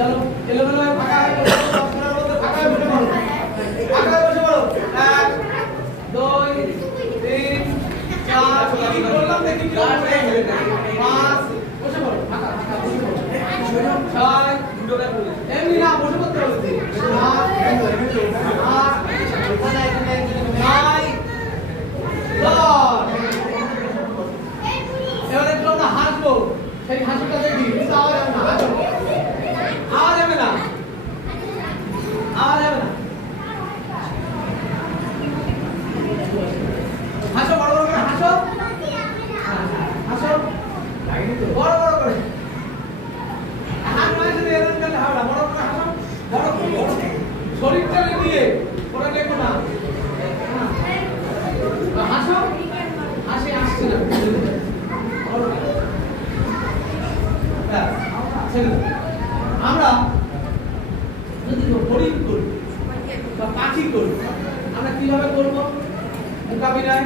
চলো এলোমেলো ফাঁকা হয়ে দশজনের মধ্যে ফাঁকা হয়ে বসে পড়ো, ফাঁকা হয়ে বসে পড়ো। 1 2 3 4 কি বললাম দেখি কি হবে। 5 বসে পড়ো, ফাঁকা ফাঁকা বসে পড়ো। 6 এমনি না বসে পড়তে বলছি। 7 এবারে একটু আমরা হাসবো, সেই হাসিটা দেখি আওয়াজ হবে না, আওয়াজ হবে না, আওয়াজ হবে না। হাসো বড় বড় করে হাসো, হাসো বড় বড় করে, হাত মাঝে দিয়ে এরকম করলে হবে না, বড় করে হাসো, বড় করে শরীরটা নিয়ে করে দেখো না, হাসো, হাসি আসছে না। আমরা যদি হরিণ করি বা পাখি করি, আমরা কিভাবে করবো? মোকাবিলায়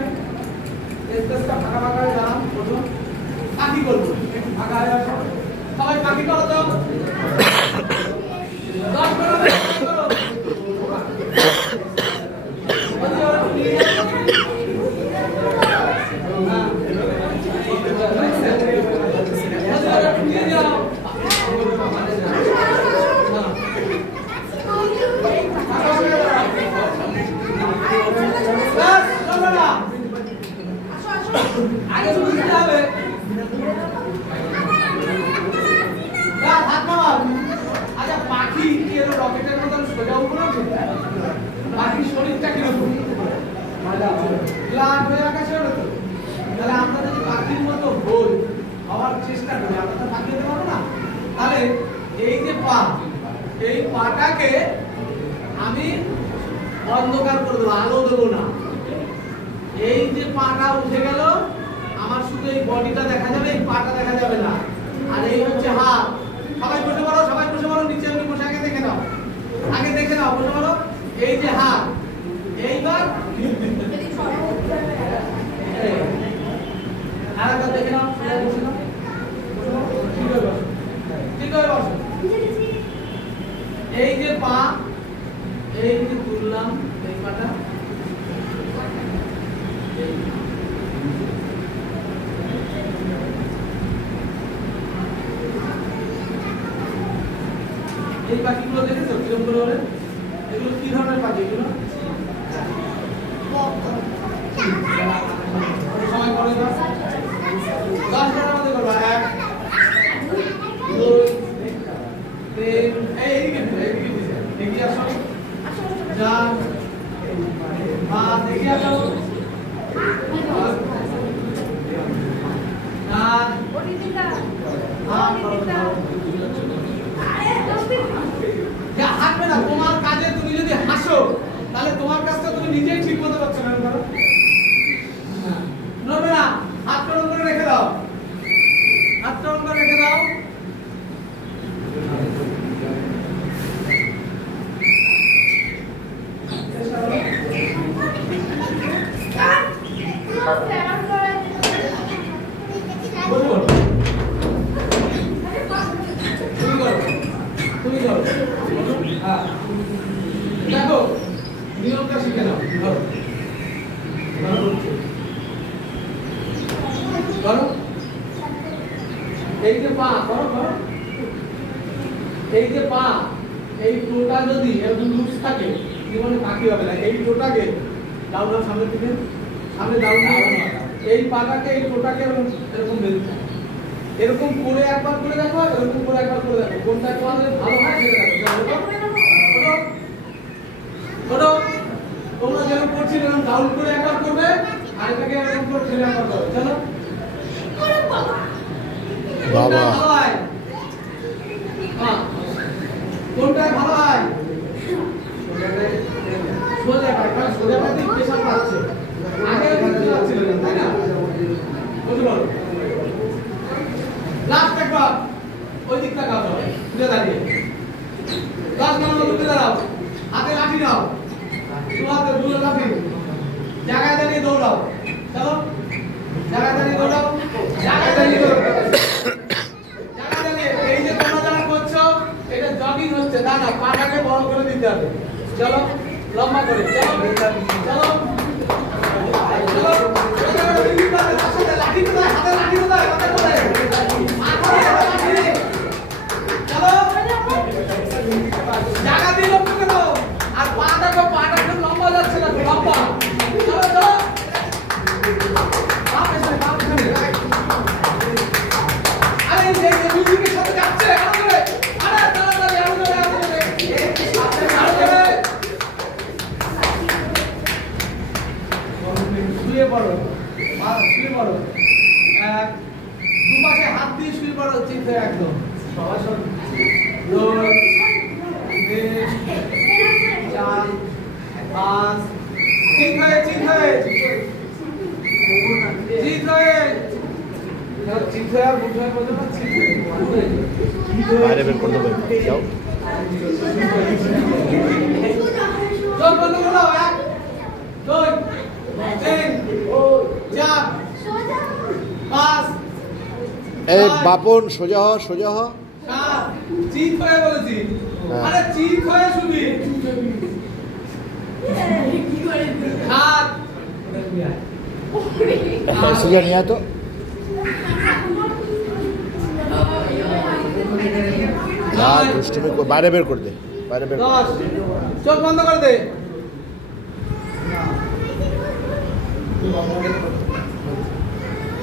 স্পেসটা ফাঁকা ফাঁকা হয়ে দাঁড়ান, প্রথম পাখি করবো, ফাঁকা হয়ে আসো, সবাই পাখি করো তো 10 করো। আগে বুঝতে হবে আচ্ছা পাখি কি এর রকেটের মতন সোজা উপরে ওঠে? পাখির শরীরটা কিরকম? গ্লাড হয়ে আকাশে ওঠে। তাহলে আমরা যদি পাখির মতো হই, হওয়ার চেষ্টা করি, আমরা তো পাখি হতে পারবো না। তাহলে এই যে পা, এই পাটাকে আমি অন্ধকার করে দেবো, আলো দেবো না। এই যে পাটা উঠে গেল, আমার শুধু এই বডিটা দেখা যাবে, এই পাটা দেখা যাবে না। আর এই হচ্ছে হাত। সবাই বসে পড়ো, সবাই বসে পড়ো, নিচে এমনি বসে আগে দেখে নাও, আগে দেখে নাও, বসে পড়ো। এই যে হাত, এইবার আরেকবার দেখে নাও, বসে নাও, ঠিক হয়ে বসো। এই যে পা, এই যে তুললাম এই পাটা, এই পাখিগুলো দেখেছো কিরকম করে ওরে? এগুলো কি ধরনের পাখি? এগুলো সময় করে দাও, 10 জনের মধ্যে করবা। 1 2 3 এইদিকে এগিয়ে আসো, 4 5 এগিয়ে আসো, 8 হাঁটবে না। তোমার কাজে তুমি যদি হাসো, তাহলে তোমার কাজটা তুমি নিজেই ঠিক মতো করছো না। নড়বে না, হাত টরন করে রেখে দাও, হাত টরন করে রেখে দাও। দেখো নিয়মটা শিখে নাও। এই যে পা, এই যে পা, এই টোটা যদি এরকম লুজ থাকে, জীবনে পাখি হবে না। এই টোটাকে দাও না সামনের দিকে, সামনে দাও না। এই পাটাকে, এই টোটাকে এরকম বেঁধে এরকম করে একবার করে দেখো, এরকম করে একবার করে দেখো, কোনটা তোমাদের ভালো হয় সেটা দেখো। তোমরা যেরকম করছি এরকম ডাউন করে একবার করবে, আর এটাকে এরকম করে ছেড়ে একবার করবে। চলো বাবা, ভালো হয় কোনটা ভালো হয়? সোজা পায়, কারণ সোজা পায় দিয়ে প্রেশার পাচ্ছে, আগে বুঝতে পারছিলেন না, তাই না? বুঝতে পারো। লাস্ট একবার ওই দিকটা কাজ হবে, ঘুরে দাঁড়িয়ে 10 নম্বর ঘুরে দাঁড়াও, হাতে লাঠি নাও, হাতে দুটো লাঠি, জায়গায় দাঁড়িয়ে দৌড়াও। চলো জায়গায় দাঁড়িয়ে দৌড়াও, জায়গায় দাঁড়িয়ে দৌড়াও, জায়গায় দাঁড়িয়ে। এই যে তোমরা যারা করছো, এটা হচ্ছে না না পাটাকে বড় করে দিতে হবে চলো লম্বা করে চলো চলো লাঠি কোথায় হাতে লাঠি কোথায় হাতে কোথায় চলো জায়গা দিয়ে লক্ষ্য করো আর পাটাকে লম্বা যাচ্ছে না লম্বা চলো চলো আরে এই যে মিউজিকের সাথে যাচ্ছে আরো করে আরে তাড়াতাড়ি আরো করে শুয়ে পড়ো শুয়ে পড়ো দুপাশে হাত দিয়ে শুয়ে পড়ো চিন্তা একদম সবাই সব 2 3 4 5 ঠিক হয়ে চিত হয়ে আর বুঝাই বলতে না চিত হয়ে বাইরে বের করে দেবো যাও চল বন্ধ করো 1 2 3 4 5 এই বাপন সোজা হ সোজা হ চিত হয়ে বলেছি আরে চিত হয়ে শুবি হাত সোজা নিয়ে আয় তো না দুষ্টুমি বাইরে বের করে দে বাইরে বের 10 চোখ বন্ধ করে দে